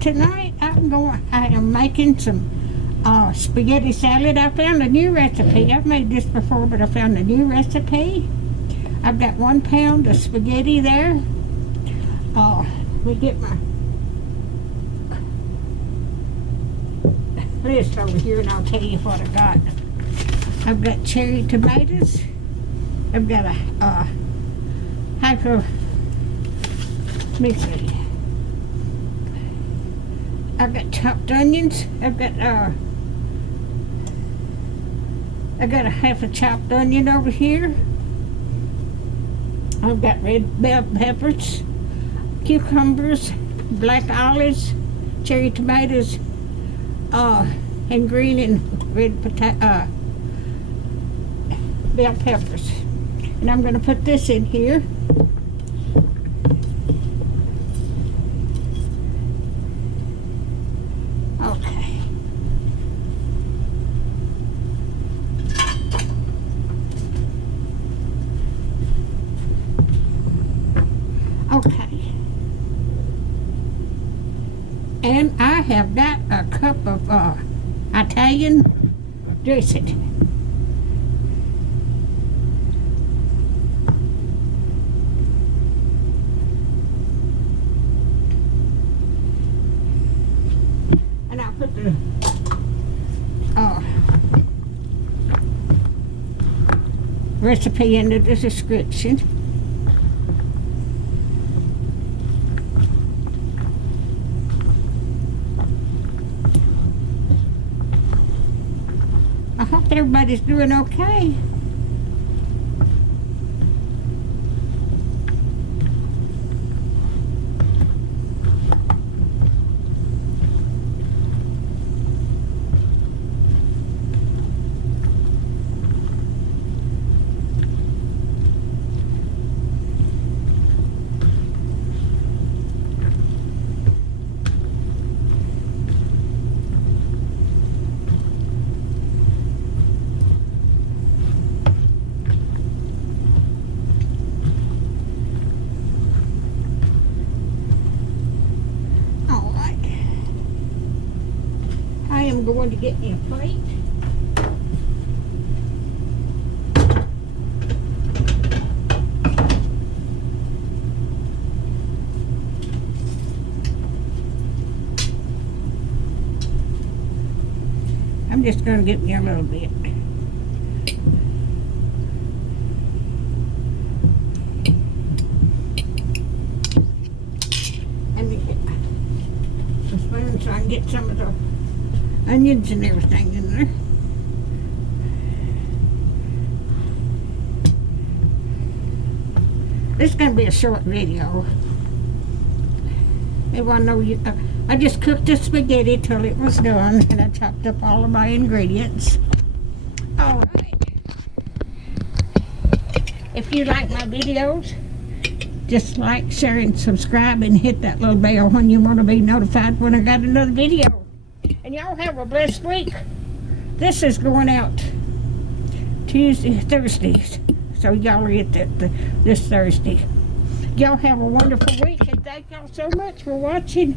tonight I am making some spaghetti salad. I found a new recipe. I've made this before, but I found a new recipe. I've got 1 pound of spaghetti there. Let me get my list over here and I'll tell you what I got. I've got cherry tomatoes. I've got a half of, let me see. I've got chopped onions. I've got a half a chopped onion over here. I've got red bell peppers, cucumbers, black olives, cherry tomatoes, and green and red bell peppers. And I'm going to put this in here. Okay. Okay. And I have got a cup of Italian dressing. And I'll put the recipe in the description. I hope everybody's doing okay. I'm going to get me a plate. I'm just going to get me a little bit. Let me get the spoon so I can get some of the onions and everything in there. This is going to be a short video. Everyone know I just cooked the spaghetti till it was done and I chopped up all of my ingredients. Alright. If you like my videos, just like, share, and subscribe and hit that little bell when you want to be notified when I got another video. And y'all have a blessed week. This is going out Thursday. So y'all get that this Thursday. Y'all have a wonderful week and thank y'all so much for watching.